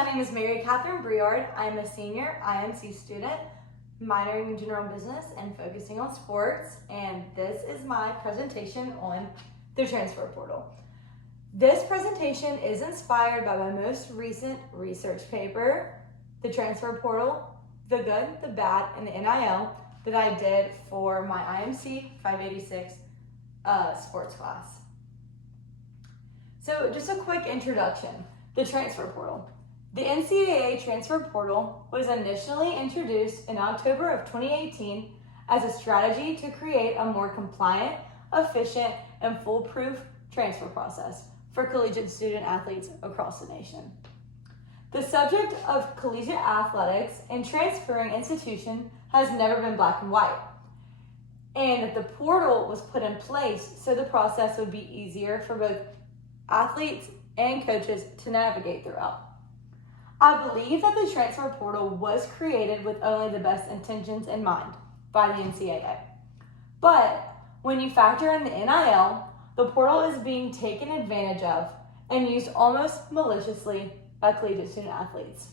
my name is Mary Catherine Briard. I'm a senior IMC student, minoring in general business and focusing on sports, and this is my presentation on the transfer portal. This presentation is inspired by my most recent research paper, The Transfer Portal, the Good, the Bad, and the NIL, that I did for my IMC 586 sports class. So just a quick introduction, the transfer portal. The NCAA transfer portal was initially introduced in October of 2018 as a strategy to create a more compliant, efficient, and foolproof transfer process for collegiate student athletes across the nation. The subject of collegiate athletics and transferring institution has never been black and white, and the portal was put in place so the process would be easier for both athletes and coaches to navigate throughout. I believe that the transfer portal was created with only the best intentions in mind by the NCAA. But when you factor in the NIL, the portal is being taken advantage of and used almost maliciously by collegiate student athletes.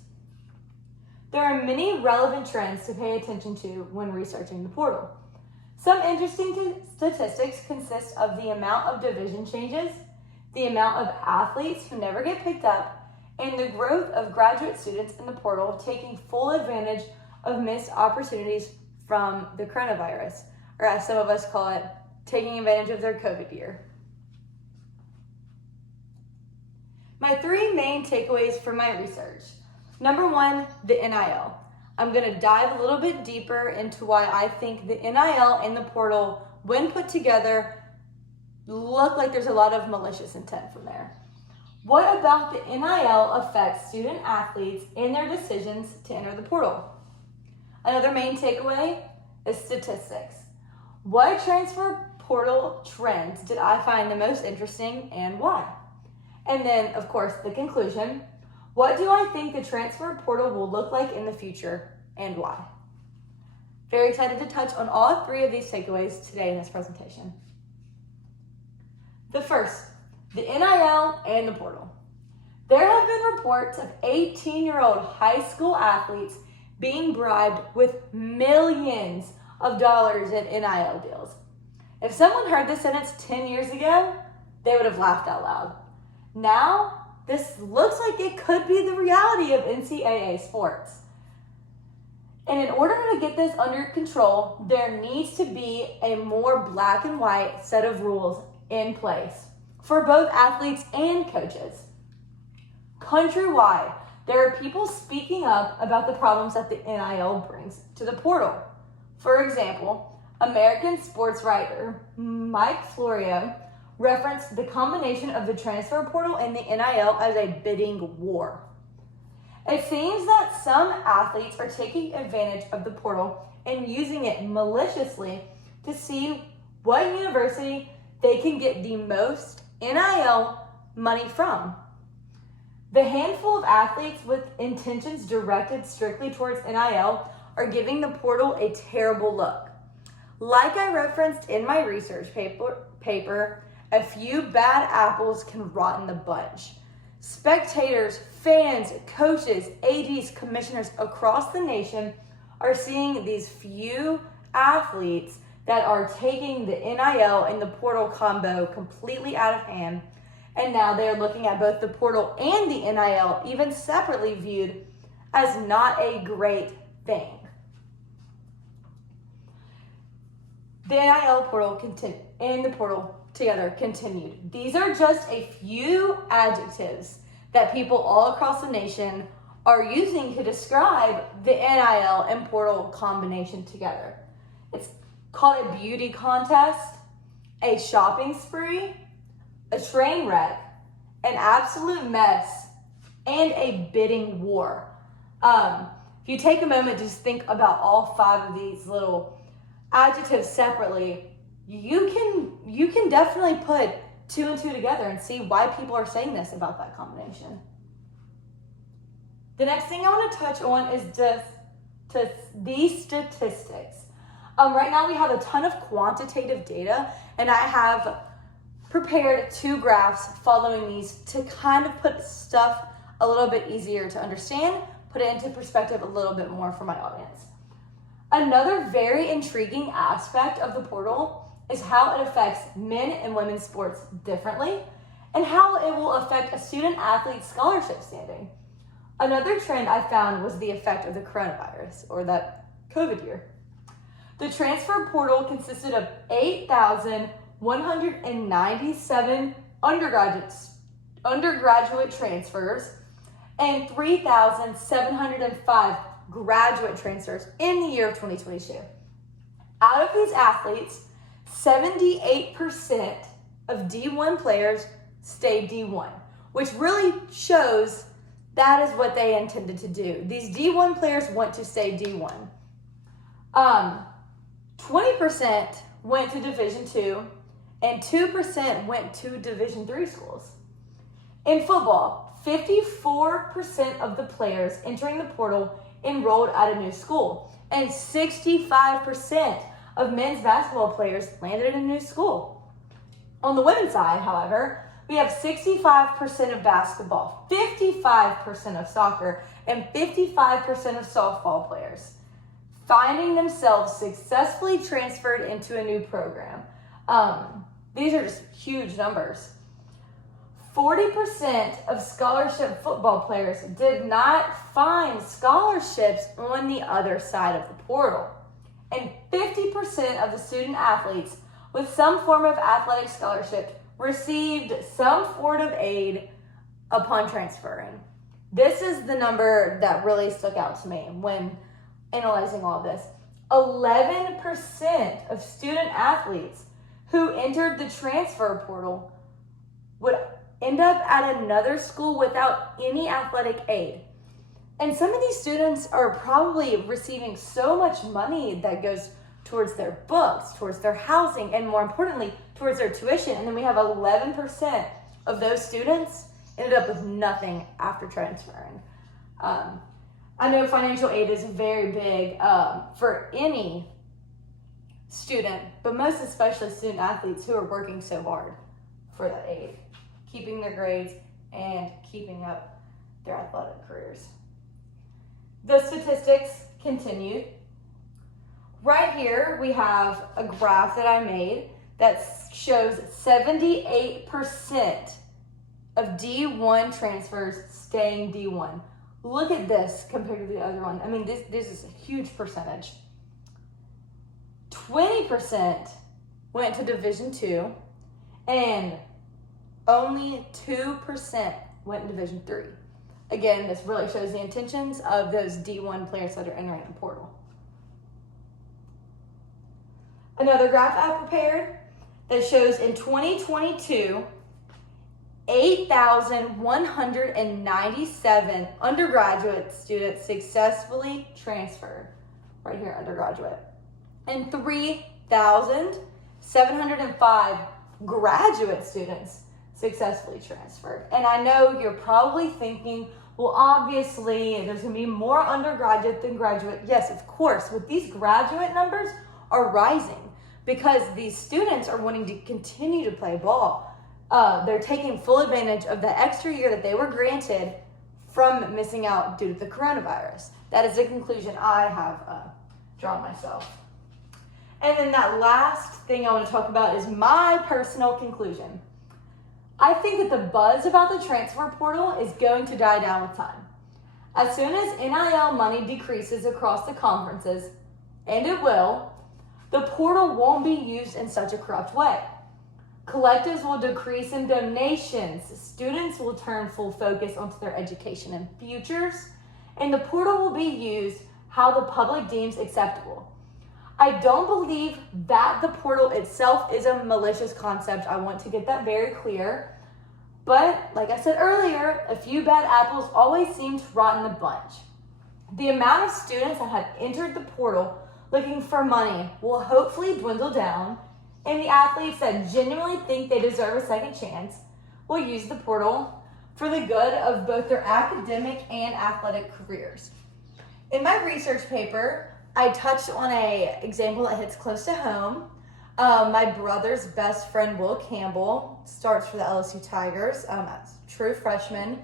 There are many relevant trends to pay attention to when researching the portal. Some interesting statistics consist of the amount of division changes, the amount of athletes who never get picked up, and the growth of graduate students in the portal taking full advantage of missed opportunities from the coronavirus, or as some of us call it, taking advantage of their COVID year. My three main takeaways from my research. Number one, the NIL. I'm going to dive a little bit deeper into why I think the NIL and the portal, when put together, look like there's a lot of malicious intent from there. What about the NIL affects student athletes in their decisions to enter the portal? Another main takeaway is statistics. What transfer portal trends did I find the most interesting and why? And then, of course, the conclusion. What do I think the transfer portal will look like in the future and why? Very excited to touch on all three of these takeaways today in this presentation. The first, the NIL and the portal. There have been reports of 18-year-old high school athletes being bribed with millions of dollars in NIL deals. If someone heard this sentence 10 years ago, they would have laughed out loud. Now, this looks like it could be the reality of NCAA sports. And in order to get this under control, there needs to be a more black and white set of rules in place for both athletes and coaches. Countrywide, there are people speaking up about the problems that the NIL brings to the portal. For example, American sports writer Mike Florio referenced the combination of the transfer portal and the NIL as a bidding war. It seems that some athletes are taking advantage of the portal and using it maliciously to see what university they can get the most NIL money from. The handful of athletes with intentions directed strictly towards NIL are giving the portal a terrible look. Like I referenced in my research paper, a few bad apples can rot in the bunch. Spectators, fans, coaches, ADs, commissioners across the nation are seeing these few athletes that are taking the NIL and the portal combo completely out of hand. And now they're looking at both the portal and the NIL, even separately viewed, as not a great thing. The NIL portal and the portal together continued. These are just a few adjectives that people all across the nation are using to describe the NIL and portal combination together. It's called a beauty contest, a shopping spree, a train wreck, an absolute mess, and a bidding war. If you take a moment to just think about all five of these little adjectives separately, you can definitely put two and two together and see why people are saying this about that combination. The next thing I want to touch on is these statistics. Right now we have a ton of quantitative data, and I have prepared two graphs following these to kind of put stuff a little bit easier to understand, put it into perspective a little bit more for my audience. Another very intriguing aspect of the portal is how it affects men and women's sports differently and how it will affect a student athlete's scholarship standing. Another trend I found was the effect of the coronavirus, or that COVID year. The transfer portal consisted of 8,197 undergraduate transfers and 3,705 graduate transfers in the year of 2022. Out of these athletes, 78% of D1 players stayed D1, which really shows that is what they intended to do. These D1 players want to stay D1. 20% went to Division II, and 2% went to Division III schools. In football, 54% of the players entering the portal enrolled at a new school, and 65% of men's basketball players landed in a new school. On the women's side, however, we have 65% of basketball, 55% of soccer, and 55% of softball players finding themselves successfully transferred into a new program. These are just huge numbers. 40% of scholarship football players did not find scholarships on the other side of the portal. And 50% of the student athletes with some form of athletic scholarship received some form of aid upon transferring. This is the number that really stuck out to me when analyzing all of this. 11% of student athletes who entered the transfer portal would end up at another school without any athletic aid. And some of these students are probably receiving so much money that goes towards their books, towards their housing, and more importantly, towards their tuition. And then we have 11% of those students ended up with nothing after transferring. I know financial aid is very big for any student, but most especially student athletes who are working so hard for that aid, keeping their grades and keeping up their athletic careers. The statistics continue. Right here, we have a graph that I made that shows 78% of D1 transfers staying D1. Look at this compared to the other one. I mean, this is a huge percentage. 20% went to Division II, and only 2% went in Division III. Again, this really shows the intentions of those D1 players that are entering the portal. Another graph I prepared that shows in 2022, 8,197 undergraduate students successfully transferred. Right here, undergraduate. And 3,705 graduate students successfully transferred. And I know you're probably thinking, well, obviously, there's going to be more undergraduate than graduate. Yes, of course, but these graduate numbers are rising because these students are wanting to continue to play ball. They're taking full advantage of the extra year that they were granted from missing out due to the coronavirus. That is the conclusion I have drawn myself. And then that last thing I want to talk about is my personal conclusion. I think that the buzz about the transfer portal is going to die down with time. As soon as NIL money decreases across the conferences, and it will, the portal won't be used in such a corrupt way. Collectives will decrease in donations, students will turn full focus onto their education and futures, and the portal will be used how the public deems acceptable. I don't believe that the portal itself is a malicious concept. I want to get that very clear. But like I said earlier, a few bad apples always seem to rot in the bunch. The amount of students that have entered the portal looking for money will hopefully dwindle down, and the athletes that genuinely think they deserve a second chance will use the portal for the good of both their academic and athletic careers. In my research paper, I touched on an example that hits close to home. My brother's best friend, Will Campbell, starts for the LSU Tigers as a true freshman.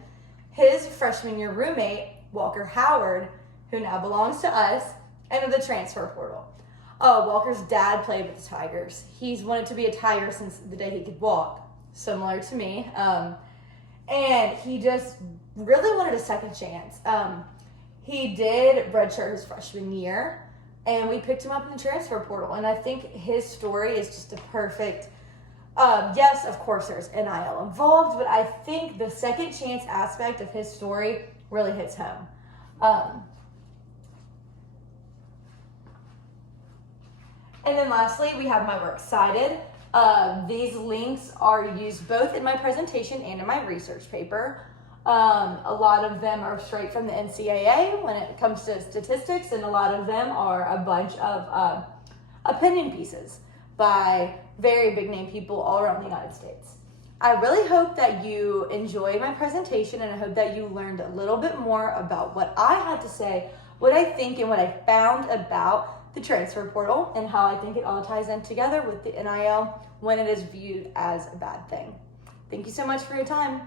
his freshman year roommate, Walker Howard, who now belongs to us, entered the transfer portal. Walker's dad played with the Tigers. He's wanted to be a Tiger since the day he could walk, similar to me. And he just really wanted a second chance. He did redshirt his freshman year, and we picked him up in the transfer portal. And I think his story is just a perfect, yes, of course there's NIL involved, but I think the second chance aspect of his story really hits home. And then lastly, we have my We're Excited. These links are used both in my presentation and in my research paper. A lot of them are straight from the NCAA when it comes to statistics, and a lot of them are a bunch of opinion pieces by very big name people all around the United States. I really hope that you enjoyed my presentation, and I hope that you learned a little bit more about what I had to say, what I think and what I found about the transfer portal, and how I think it all ties in together with the NIL when it is viewed as a bad thing. Thank you so much for your time.